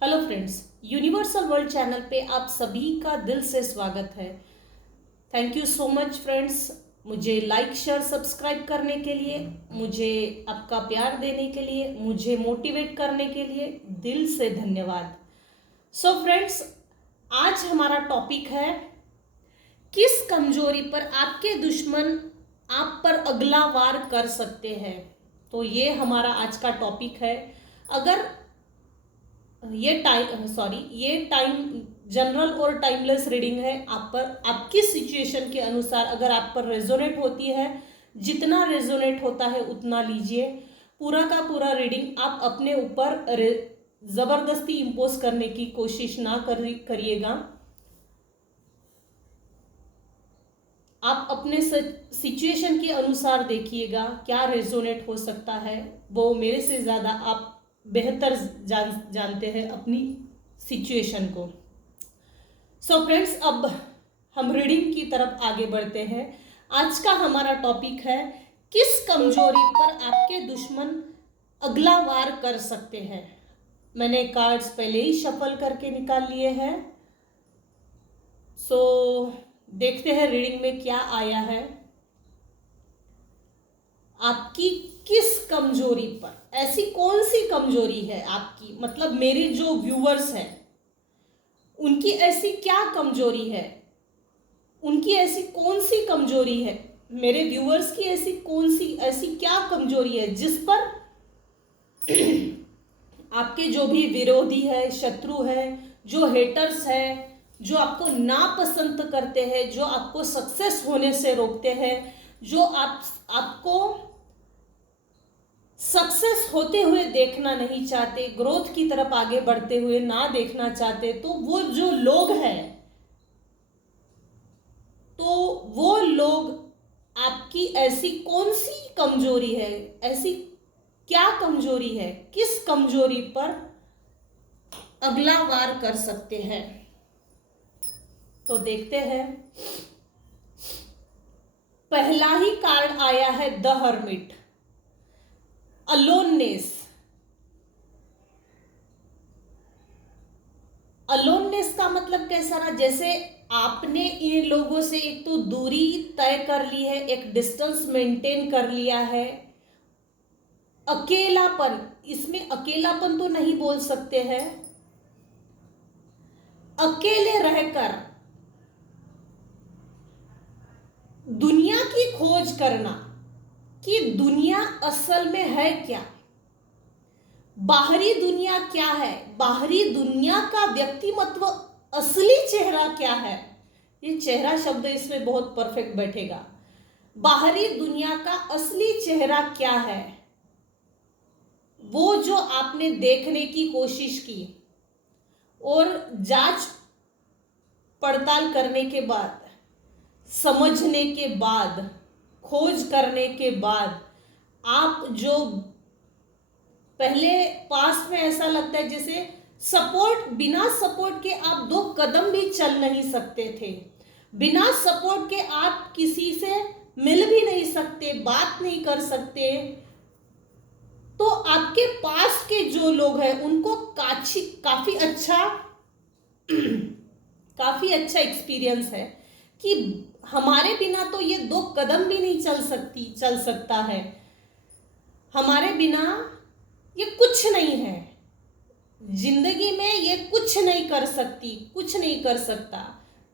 Hello friends, universal world channel पे आप सभी का दिल से स्वागत है। Thank you so much friends, मुझे लाइक शेयर सब्सक्राइब करने के लिए, मुझे आपका प्यार देने के लिए, मुझे मोटिवेट करने के लिए दिल से धन्यवाद। सो फ्रेंड्स, आज हमारा टॉपिक है किस कमजोरी पर आपके दुश्मन आप पर अगला वार कर सकते हैं। तो ये हमारा आज का टॉपिक है। अगर ये टाइम जनरल और टाइमलेस रीडिंग है। आप पर आपकी सिचुएशन के अनुसार अगर आप पर रेजोनेट होती है, जितना रेजोनेट होता है उतना लीजिए। पूरा का पूरा रीडिंग आप अपने ऊपर जबरदस्ती इंपोज करने की कोशिश ना करिएगा। आप अपने सिचुएशन के अनुसार देखिएगा क्या रेजोनेट हो सकता है। वो मेरे से ज़्यादा आप बेहतर जानते हैं अपनी सिचुएशन को। सो फ्रेंड्स, अब हम रीडिंग की तरफ आगे बढ़ते हैं। आज का हमारा टॉपिक है किस कमजोरी पर आपके दुश्मन अगला वार कर सकते हैं। मैंने कार्ड्स पहले ही शफल करके निकाल लिए हैं। सो देखते हैं रीडिंग में क्या आया है। आपकी किस कमजोरी पर, ऐसी कौन सी कमजोरी है आपकी, मतलब मेरे जो व्यूअर्स हैं उनकी ऐसी क्या कमजोरी है, उनकी ऐसी कौन सी कमजोरी है, मेरे व्यूअर्स की ऐसी क्या कमजोरी है जिस पर आपके जो भी विरोधी है, शत्रु है, जो हेटर्स है, जो आपको नापसंद करते हैं, जो आपको सक्सेस होने से रोकते हैं, जो आपको सक्सेस होते हुए देखना नहीं चाहते, ग्रोथ की तरफ आगे बढ़ते हुए ना देखना चाहते, तो वो जो लोग हैं, तो वो लोग आपकी ऐसी कौन सी कमजोरी है, ऐसी क्या कमजोरी है, किस कमजोरी पर अगला वार कर सकते हैं। तो देखते हैं। पहला ही कार्ड आया है द हर्मिट, अलोननेस। अलोननेस का मतलब कैसा रहा, जैसे आपने इन लोगों से एक तो दूरी तय कर ली है, एक डिस्टेंस मेंटेन कर लिया है। अकेलापन, इसमें अकेलापन तो नहीं बोल सकते हैं, अकेले रहकर दुनिया की खोज करना कि दुनिया असल में है क्या, बाहरी दुनिया क्या है, बाहरी दुनिया का व्यक्तिमत्व असली चेहरा क्या है। ये चेहरा शब्द इसमें बहुत परफेक्ट बैठेगा। बाहरी दुनिया का असली चेहरा क्या है, वो जो आपने देखने की कोशिश की और जांच पड़ताल करने के बाद, समझने के बाद, खोज करने के बाद, आप जो पहले पास्ट में ऐसा लगता है जैसे बिना सपोर्ट के आप 2 कदम भी चल नहीं सकते थे, बिना सपोर्ट के आप किसी से मिल भी नहीं सकते, बात नहीं कर सकते, तो आपके पास के जो लोग हैं उनको काफी अच्छा एक्सपीरियंस है कि हमारे बिना तो ये 2 कदम भी नहीं चल सकता है, हमारे बिना ये कुछ नहीं है, जिंदगी में ये कुछ नहीं कर सकती, कुछ नहीं कर सकता।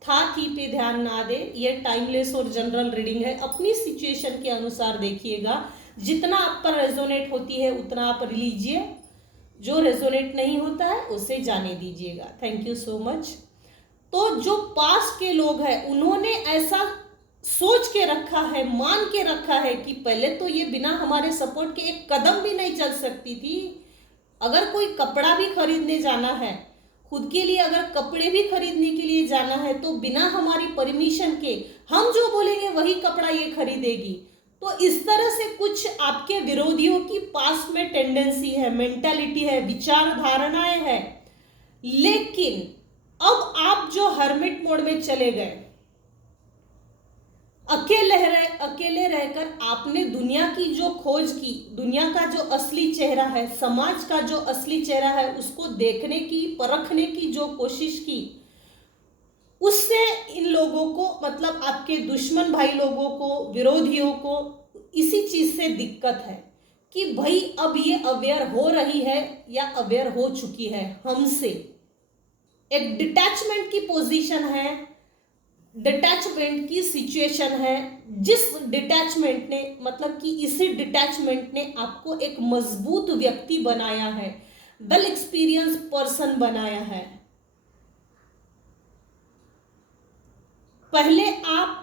था थी पे ध्यान ना दे। ये टाइमलेस और जनरल रीडिंग है, अपनी सिचुएशन के अनुसार देखिएगा। जितना आप पर रेजोनेट होती है उतना आप लीजिए, जो रेजोनेट नहीं होता है उसे जाने दीजिएगा। Thank you so much. तो जो पास के लोग हैं उन्होंने ऐसा सोच के रखा है, मान के रखा है कि पहले तो ये बिना हमारे सपोर्ट के एक कदम भी नहीं चल सकती थी। अगर कोई कपड़ा भी खरीदने जाना है, खुद के लिए अगर कपड़े भी खरीदने के लिए जाना है, तो बिना हमारी परमिशन के हम जो बोलेंगे वही कपड़ा ये खरीदेगी। तो इस तरह से कुछ आपके विरोधियों की पास में टेंडेंसी है, मेंटालिटी है, विचार धारणाएं हैं। लेकिन अब आप जो हर्मिट मोड में चले गए, अकेले रहकर आपने दुनिया की जो खोज की, दुनिया का जो असली चेहरा है, समाज का जो असली चेहरा है, उसको देखने की, परखने की जो कोशिश की, उससे इन लोगों को, मतलब आपके दुश्मन भाई लोगों को, विरोधियों को इसी चीज से दिक्कत है कि भाई अब ये अवेयर हो रही है या अवेयर हो चुकी है हमसे। एक डिटैचमेंट की पोजीशन है, डिटैचमेंट की सिचुएशन है, जिस डिटैचमेंट ने, मतलब कि इसी डिटैचमेंट ने आपको एक मजबूत व्यक्ति बनाया है, वेल एक्सपीरियंस पर्सन बनाया है। पहले आप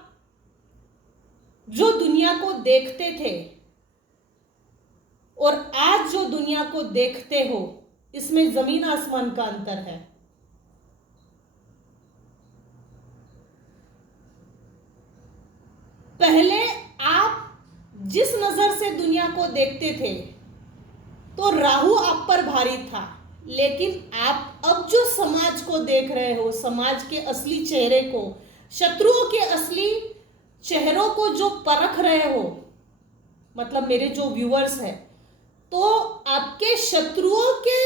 जो दुनिया को देखते थे और आज जो दुनिया को देखते हो, इसमें जमीन आसमान का अंतर है। पहले आप जिस नजर से दुनिया को देखते थे तो राहु आप पर भारी था, लेकिन आप अब जो समाज को देख रहे हो, समाज के असली चेहरे को, शत्रुओं के असली चेहरों को जो परख रहे हो, मतलब मेरे जो व्यूअर्स हैं, तो आपके शत्रुओं के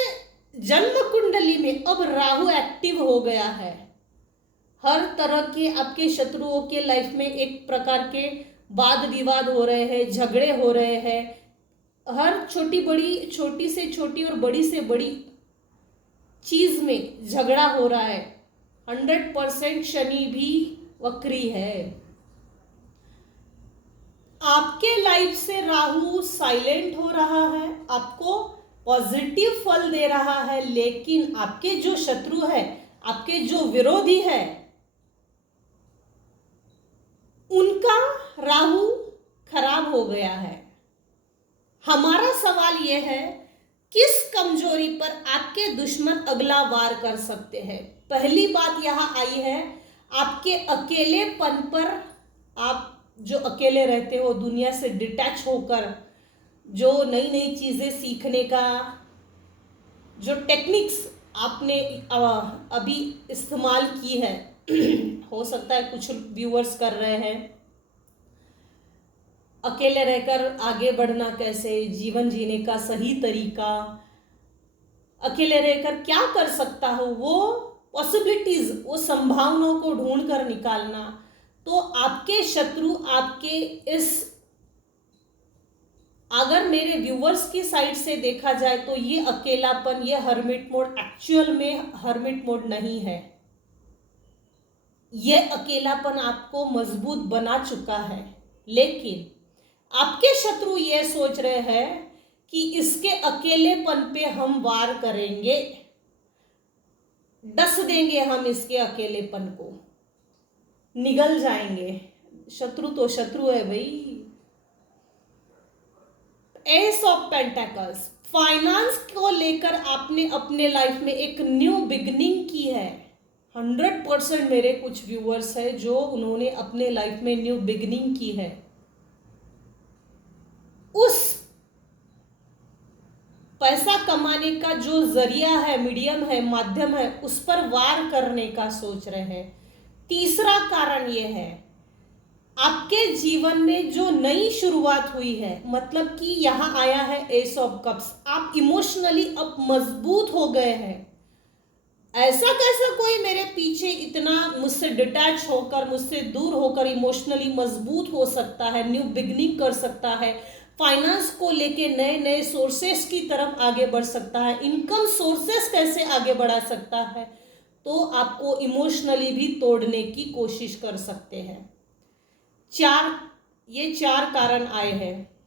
जन्म कुंडली में अब राहु एक्टिव हो गया है। हर तरह के आपके शत्रुओं के लाइफ में एक प्रकार के वाद विवाद हो रहे हैं, झगड़े हो रहे हैं, हर छोटी बड़ी, छोटी से छोटी और बड़ी से बड़ी चीज में झगड़ा हो रहा है। 100% शनि भी वक्री है। आपके लाइफ से राहु साइलेंट हो रहा है, आपको पॉजिटिव फल दे रहा है, लेकिन आपके जो शत्रु है, आपके जो विरोधी है, उनका राहु खराब हो गया है। हमारा सवाल यह है, किस कमजोरी पर आपके दुश्मन अगला वार कर सकते हैं? पहली बात यहां आई है, आपके अकेलेपन पर। आप जो अकेले रहते हो, दुनिया से डिटैच होकर जो नई नई चीजें सीखने का जो टेक्निक्स आपने अभी इस्तेमाल की है हो सकता है कुछ व्यूअर्स कर रहे हैं, अकेले रहकर आगे बढ़ना कैसे, जीवन जीने का सही तरीका, अकेले रहकर क्या कर सकता हूं, वो पॉसिबिलिटीज, वो संभावनाओं को ढूंढ कर निकालना। तो आपके शत्रु आपके इस, अगर मेरे व्यूवर्स की साइड से देखा जाए तो ये अकेलापन, ये हर्मिट मोड एक्चुअल में हर्मिट मोड नहीं है। ये अकेलापन आपको मजबूत बना चुका है, लेकिन आपके शत्रु ये सोच रहे हैं कि इसके अकेलेपन पे हम वार करेंगे, डस देंगे हम इसके अकेलेपन को, निगल जाएंगे। शत्रु तो शत्रु है भाई। एस ऑफ पेंटेकल्स, फाइनेंस को लेकर आपने अपने लाइफ में एक न्यू बिगनिंग की है। 100% मेरे कुछ व्यूअर्स हैं जो उन्होंने अपने लाइफ में न्यू बिगनिंग की है। उस पैसा कमाने का जो जरिया है, मीडियम है, माध्यम है, उस पर वार करने का सोच रहे हैं। तीसरा कारण यह है, आपके जीवन में जो नई शुरुआत हुई है, मतलब कि यहां आया है एस ऑफ कप्स, आप इमोशनली अब मजबूत हो गए हैं। ऐसा कैसा कोई मेरे पीछे इतना मुझसे डिटैच होकर, मुझसे दूर होकर इमोशनली मजबूत हो सकता है, न्यू बिगनिंग कर सकता है, फाइनेंस को लेके नए नए सोर्सेस की तरफ आगे बढ़ सकता है, इनकम सोर्सेस कैसे आगे बढ़ा सकता है, तो आपको इमोशनली भी तोड़ने की कोशिश कर सकते हैं। ये चार कारण आए हैं।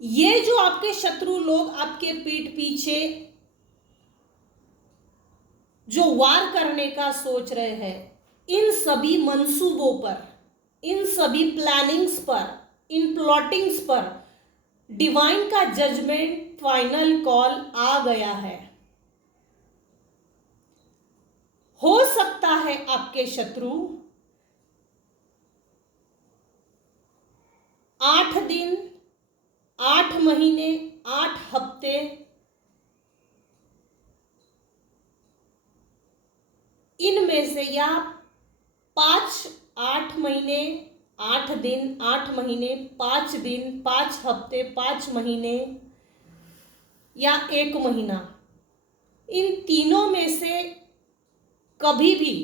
ये जो आपके शत्रु लोग आपके पीठ पीछे जो वार करने का सोच रहे हैं, इन सभी मंसूबों पर, इन सभी प्लानिंग्स पर, इन प्लॉटिंग्स पर डिवाइन का जजमेंट, फाइनल कॉल आ गया है। हो सकता है आपके शत्रु 8 दिन, 8 महीने, 8 हफ्ते इनमें से, या 5-8 महीने 8 दिन, 8 महीने, 5 दिन, 5 हफ्ते, 5 महीने या 1 महीना, इन तीनों में से कभी भी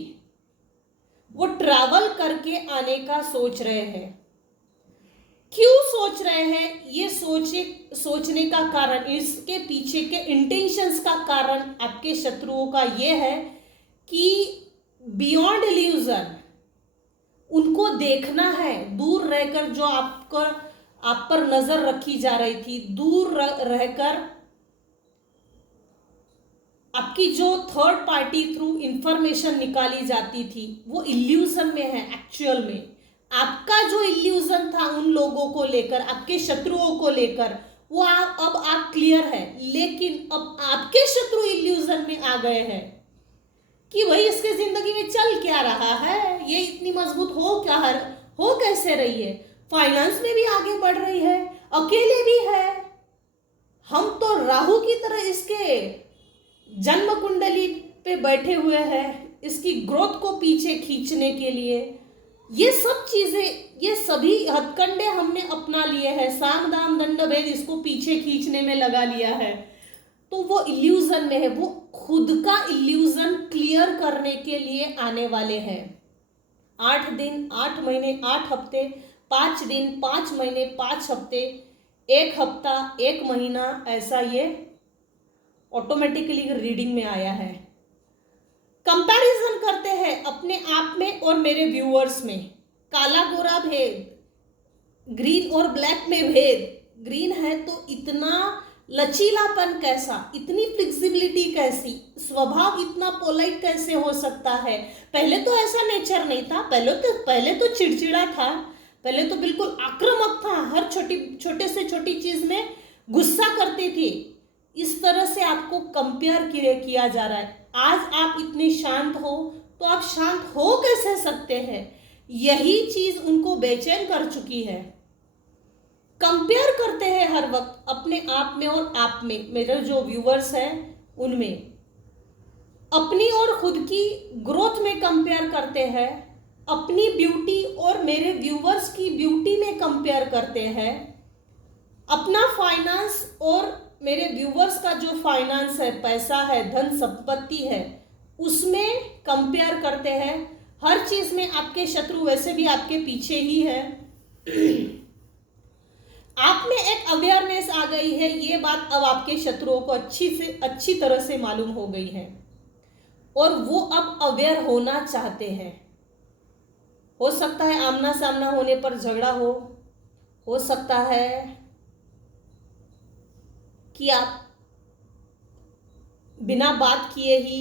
वो ट्रैवल करके आने का सोच रहे हैं। क्यों सोच रहे हैं? ये सोचने का कारण, इसके पीछे के इंटेंशंस का कारण आपके शत्रुओं का ये है कि बियॉन्ड इल्यूजन उनको देखना है, दूर रहकर जो आप पर नजर रखी जा रही थी, दूर रहकर आपकी जो थर्ड पार्टी थ्रू इंफॉर्मेशन निकाली जाती थी, वो इल्यूजन में है। एक्चुअल में आपका जो इल्यूजन था उन लोगों को लेकर, आपके शत्रुओं को लेकर, वो अब आप क्लियर है। लेकिन अब आपके शत्रु इल्यूजन में आ गए हैं कि भाई इसके जिंदगी में चल क्या रहा है, ये इतनी मजबूत हो कैसे रही है, फाइनेंस में भी आगे बढ़ रही है, अकेले भी है, हम तो राहु की तरह इसके जन्म कुंडली पे बैठे हुए हैं, इसकी ग्रोथ को पीछे खींचने के लिए। ये सब चीजें, ये सभी हथकंडे हमने अपना लिए हैं, साम दाम दंड भेद इसको पीछे खींचने में लगा लिया है। तो वो इल्यूजन में है, वो खुद का इल्यूजन क्लियर करने के लिए आने वाले हैं। 8 दिन, 8 महीने, 8 हफ्ते, 5 दिन, 5 महीने, 5 हफ्ते, 1 हफ्ता, 1 महीना, ऐसा ये ऑटोमेटिकली रीडिंग में आया है। कंपैरिजन करते हैं अपने आप में और मेरे व्यूअर्स में। काला गोरा भेद, ग्रीन और ब्लैक में भेद। ग्रीन है तो इतना लचीलापन कैसा, इतनी फ्लेक्सिबिलिटी कैसी, स्वभाव इतना पोलाइट कैसे हो सकता है? पहले तो ऐसा नेचर नहीं था, पहले तो चिड़चिड़ा था, पहले तो बिल्कुल आक्रामक था, हर छोटे से छोटी चीज में गुस्सा करती थी। इस तरह से आपको कंपेयर किया जा रहा है। आज आप इतने शांत हो तो आप शांत हो कैसे सकते हैं? यही चीज उनको बेचैन कर चुकी है। कंपेयर करते हैं हर वक्त अपने आप में और आप में। मेरे जो व्यूअर्स हैं उनमें अपनी और खुद की ग्रोथ में कंपेयर करते हैं, अपनी ब्यूटी और मेरे व्यूअर्स की ब्यूटी में कंपेयर करते हैं, अपना फाइनेंस और मेरे व्यूवर्स का जो फाइनेंस है, पैसा है, धन संपत्ति है, उसमें कंपेयर करते हैं। हर चीज में आपके शत्रु वैसे भी आपके पीछे ही है। आप में एक अवेयरनेस आ गई है, ये बात अब आपके शत्रुओं को अच्छी तरह से मालूम हो गई है और वो अब अवेयर होना चाहते हैं। हो सकता है आमना सामना होने पर झगड़ा हो सकता है कि आप बिना बात किए ही,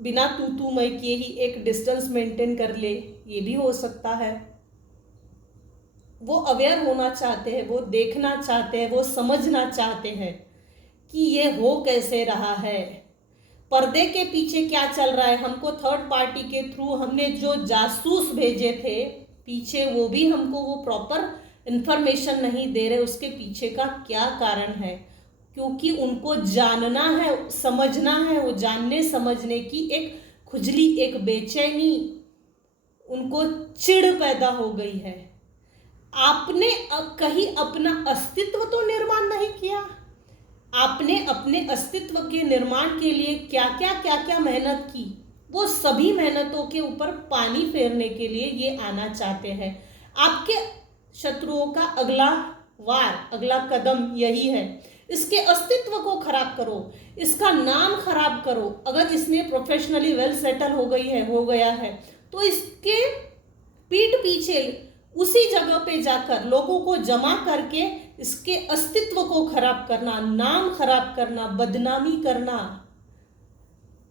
बिना तू मैं किए ही एक डिस्टेंस मेंटेन कर ले, ये भी हो सकता है। वो अवेयर होना चाहते हैं, वो देखना चाहते हैं, वो समझना चाहते हैं कि ये हो कैसे रहा है, पर्दे के पीछे क्या चल रहा है। हमको थर्ड पार्टी के थ्रू हमने जो जासूस भेजे थे पीछे, वो भी हमको वो प्रॉपर इंफॉर्मेशन नहीं दे रहे, उसके पीछे का क्या कारण है? क्योंकि उनको जानना है, समझना है, वो जानने समझने की एक खुजली, एक बेचैनी, उनको चिढ़ पैदा हो गई है। आपने कहीं अपना अस्तित्व तो निर्माण नहीं किया। आपने अपने अस्तित्व के निर्माण के लिए क्या क्या मेहनत की, वो सभी मेहनतों के ऊपर पानी फेरने के लिए ये आना चाहते हैं। आपके शत्रुओं का अगला कदम यही है, इसके अस्तित्व को खराब करो, इसका नाम खराब करो। अगर इसने प्रोफेशनली वेल सेटल हो गया है तो इसके पीठ पीछे उसी जगह पे जाकर लोगों को जमा करके इसके अस्तित्व को खराब करना, नाम खराब करना, बदनामी करना,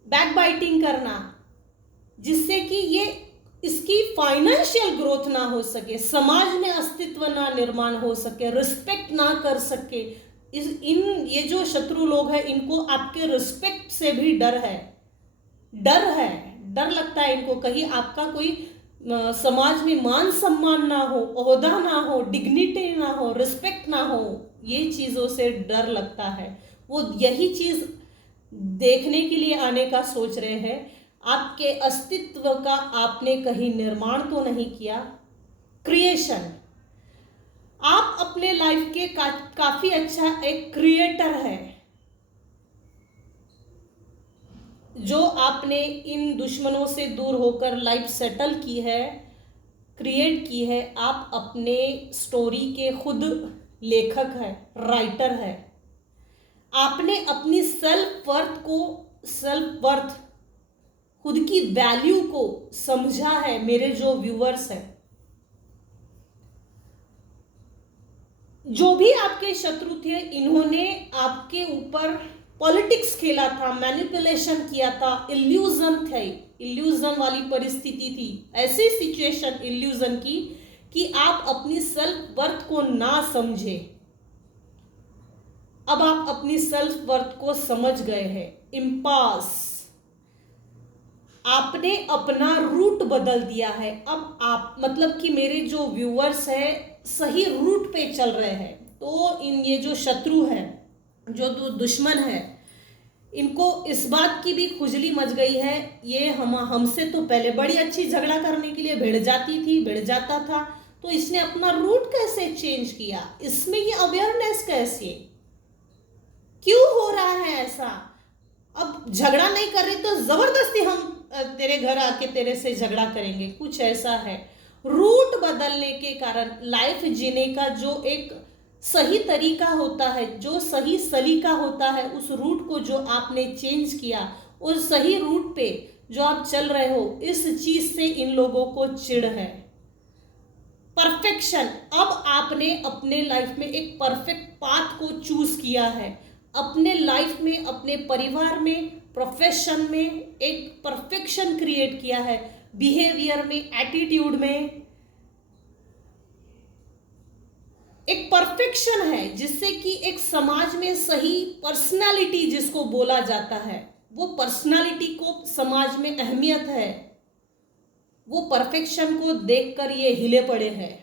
बैकबाइटिंग करना, जिससे कि ये इसकी फाइनेंशियल ग्रोथ ना हो सके, समाज में अस्तित्व ना निर्माण हो सके, रिस्पेक्ट ना कर सके। ये जो शत्रु लोग हैं इनको आपके रिस्पेक्ट से भी डर है, डर लगता है इनको कहीं आपका कोई समाज में मान सम्मान ना हो, ओहदा ना हो, डिग्निटी ना हो, रिस्पेक्ट ना हो, ये चीजों से डर लगता है। वो यही चीज देखने के लिए आने का सोच रहे हैं। आपके अस्तित्व का आपने कहीं निर्माण तो नहीं किया, क्रिएशन। आप अपने लाइफ के काफी अच्छा एक क्रिएटर है। जो आपने इन दुश्मनों से दूर होकर लाइफ सेटल की है, क्रिएट की है, आप अपने स्टोरी के खुद लेखक है, राइटर है। आपने अपनी सेल्फ वर्थ खुद की वैल्यू को समझा है। मेरे जो व्यूअर्स हैं, जो भी आपके शत्रु थे, इन्होंने आपके ऊपर पॉलिटिक्स खेला था, मैनिपुलेशन किया था, इल्यूजन थे, इल्यूजन वाली परिस्थिति थी, ऐसी सिचुएशन इल्यूजन की कि आप अपनी सेल्फ वर्थ को ना समझे। अब आप अपनी सेल्फ वर्थ को समझ गए हैं। इम्पास, आपने अपना रूट बदल दिया है। अब आप मतलब कि मेरे जो व्यूअर्स हैं सही रूट पे चल रहे हैं। तो ये जो शत्रु है, जो दुश्मन है, इनको इस बात की भी खुजली मच गई है। ये हमसे तो पहले बड़ी अच्छी झगड़ा करने के लिए भिड़ जाता था, तो इसने अपना रूट कैसे चेंज किया, इसमें ये अवेयरनेस कैसे, क्यों हो रहा है ऐसा। अब झगड़ा नहीं कर रहे तो जबरदस्ती हम तेरे घर आके तेरे से झगड़ा करेंगे, कुछ ऐसा है। रूट बदलने के कारण लाइफ जीने का जो एक सही तरीका होता है, जो सही सलीका होता है, उस रूट को जो आपने चेंज किया, उस सही रूट पे जो आप चल रहे हो, इस चीज से इन लोगों को चिढ़ है। परफेक्शन, अब आपने अपने लाइफ में एक परफेक्ट पाथ को चूज किया है। अपने लाइफ में, अपने परिवार में, प्रोफेशन में एक परफेक्शन क्रिएट किया है। बिहेवियर में, एटीट्यूड में एक परफेक्शन है, जिससे कि एक समाज में सही पर्सनालिटी जिसको बोला जाता है, वो पर्सनालिटी को समाज में अहमियत है। वो परफेक्शन को देखकर ये हिले पड़े हैं,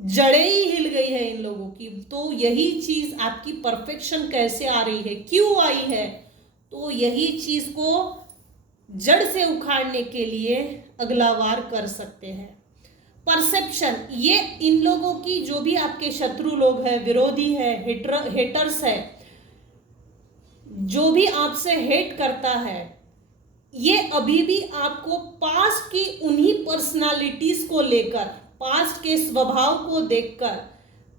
जड़ें ही हिल गई है इन लोगों की। तो यही चीज, आपकी परफेक्शन कैसे आ रही है, क्यों आई है, तो यही चीज को जड़ से उखाड़ने के लिए अगला वार कर सकते हैं। परसेप्शन, ये इन लोगों की, जो भी आपके शत्रु लोग हैं, विरोधी है, हेटर्स है, जो भी आपसे हेट करता है, ये अभी भी आपको पास्ट की उन्हीं पर्सनालिटीज को लेकर, पास्ट के स्वभाव को देखकर,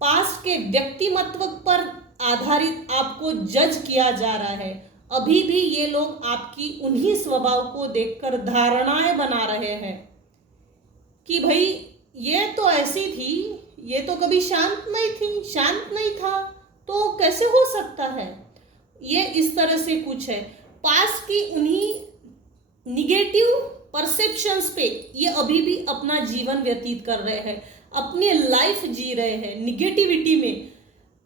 पास्ट के व्यक्तिमत्व पर आधारित आपको जज किया जा रहा है। अभी भी ये लोग आपकी उन्हीं स्वभाव को देखकर धारणाएं बना रहे हैं कि भाई ये तो ऐसी थी, ये तो कभी शांत नहीं था, तो कैसे हो सकता है। ये इस तरह से कुछ है। पास्ट की उन्हीं निगेटिव परसेप्शंस पे ये अभी भी अपना जीवन व्यतीत कर रहे हैं, अपनी लाइफ जी रहे हैं निगेटिविटी में।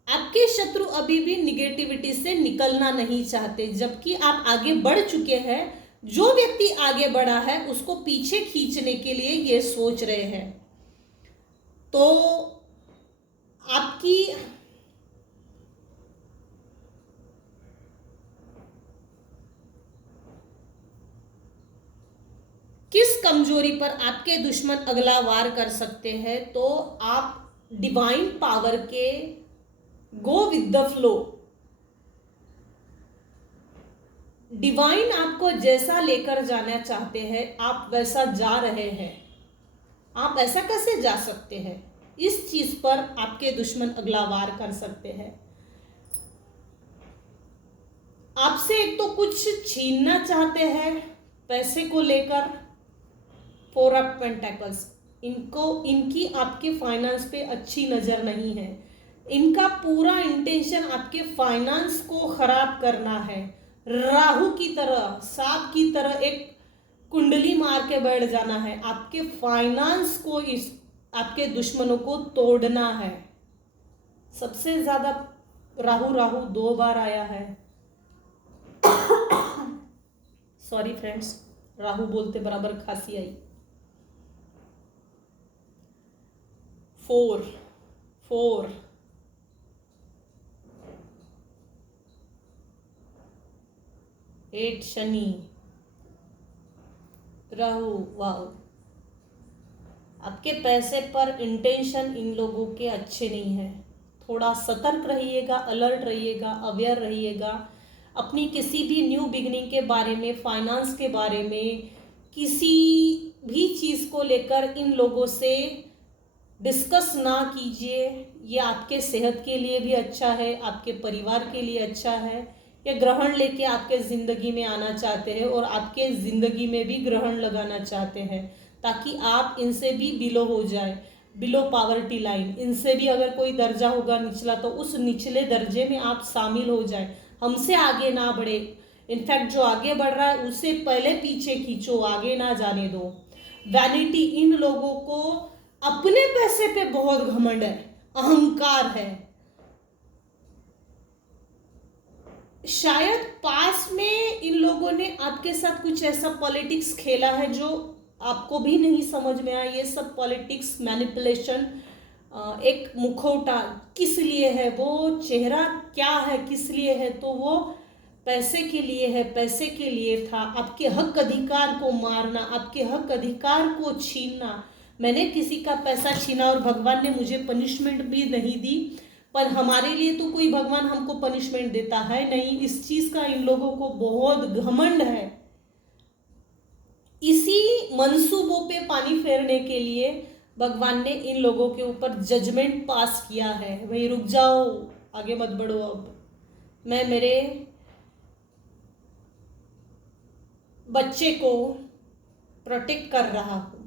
आपके शत्रु अभी भी निगेटिविटी से निकलना नहीं चाहते, जबकि आप आगे बढ़ चुके हैं। जो व्यक्ति आगे बढ़ा है उसको पीछे खींचने के लिए ये सोच रहे हैं। तो आपकी किस कमजोरी पर आपके दुश्मन अगला वार कर सकते हैं, तो आप डिवाइन पावर के go with the flow. Divine आपको जैसा लेकर जाना चाहते हैं आप वैसा जा रहे हैं। आप ऐसा कैसे जा सकते हैं, इस चीज पर आपके दुश्मन अगला वार कर सकते हैं। आपसे एक तो कुछ छीनना चाहते हैं पैसे को लेकर। 4 ऑफ पेंटेकल्स, इनकी आपके फाइनेंस पे अच्छी नजर नहीं है। इनका पूरा इंटेंशन आपके फाइनेंस को खराब करना है। राहु की तरह, सांप की तरह एक कुंडली मार के बैठ जाना है। आपके फाइनेंस को, इस आपके दुश्मनों को तोड़ना है। सबसे ज्यादा राहु 2 बार आया है। सॉरी फ्रेंड्स, राहु बोलते बराबर खांसी आई। 4 8 शनि, राहु, वाह। आपके पैसे पर इंटेंशन इन लोगों के अच्छे नहीं है। थोड़ा सतर्क रहिएगा, अलर्ट रहिएगा, अवेयर रहिएगा। अपनी किसी भी न्यू बिगनिंग के बारे में, फाइनेंस के बारे में, किसी भी चीज़ को लेकर इन लोगों से डिस्कस ना कीजिए। ये आपके सेहत के लिए भी अच्छा है, आपके परिवार के लिए अच्छा है। ये ग्रहण लेके आपके ज़िंदगी में आना चाहते हैं और आपके ज़िंदगी में भी ग्रहण लगाना चाहते हैं, ताकि आप इनसे भी बिलो हो जाए, बिलो पावर्टी लाइन। इनसे भी अगर कोई दर्जा होगा निचला तो उस निचले दर्जे में आप शामिल हो जाए, हमसे आगे ना बढ़े। इनफैक्ट जो आगे बढ़ रहा है उससे पहले पीछे खींचो, आगे ना जाने दो। वैनिटी, इन लोगों को अपने पैसे पे बहुत घमंड है, अहंकार है। शायद पास में इन लोगों ने आपके साथ कुछ ऐसा पॉलिटिक्स खेला है जो आपको भी नहीं समझ में आया। ये सब पॉलिटिक्स, मैनिपुलेशन, एक मुखौटा किस लिए है, वो चेहरा क्या है, किस लिए है, तो वो पैसे के लिए है, पैसे के लिए था। आपके हक अधिकार को मारना, आपके हक अधिकार को छीनना। मैंने किसी का पैसा छीना और भगवान ने मुझे पनिशमेंट भी नहीं दी, पर हमारे लिए तो कोई भगवान हमको पनिशमेंट देता है नहीं। इस चीज़ का इन लोगों को बहुत घमंड है। इसी मंसूबों पे पानी फेरने के लिए भगवान ने इन लोगों के ऊपर जजमेंट पास किया है। भाई रुक जाओ, आगे मत बढ़ो। अब मैं मेरे बच्चे को प्रोटेक्ट कर रहा हूँ।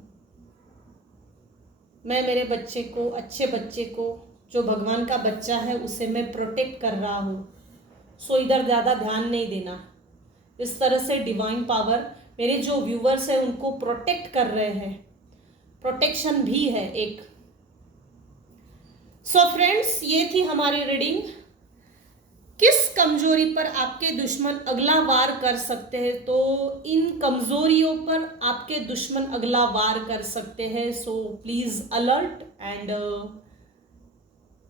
मैं मेरे बच्चे को, अच्छे बच्चे को, जो भगवान का बच्चा है, उसे मैं प्रोटेक्ट कर रहा हूँ। सो इधर ज़्यादा ध्यान नहीं देना। इस तरह से डिवाइन पावर मेरे जो व्यूवर्स हैं उनको प्रोटेक्ट कर रहे हैं। प्रोटेक्शन भी है एक। सो फ्रेंड्स, ये थी हमारी रीडिंग। किस कमजोरी पर आपके दुश्मन अगला वार कर सकते हैं, तो इन कमजोरियों पर आपके दुश्मन अगला वार कर सकते हैं। सो प्लीज अलर्ट एंड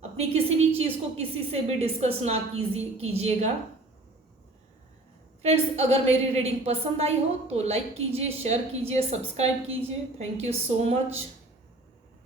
अपनी किसी भी चीज को किसी से भी डिस्कस ना कीजिएगा। फ्रेंड्स, अगर मेरी रीडिंग पसंद आई हो तो लाइक कीजिए, शेयर कीजिए, सब्सक्राइब कीजिए। Thank you so much.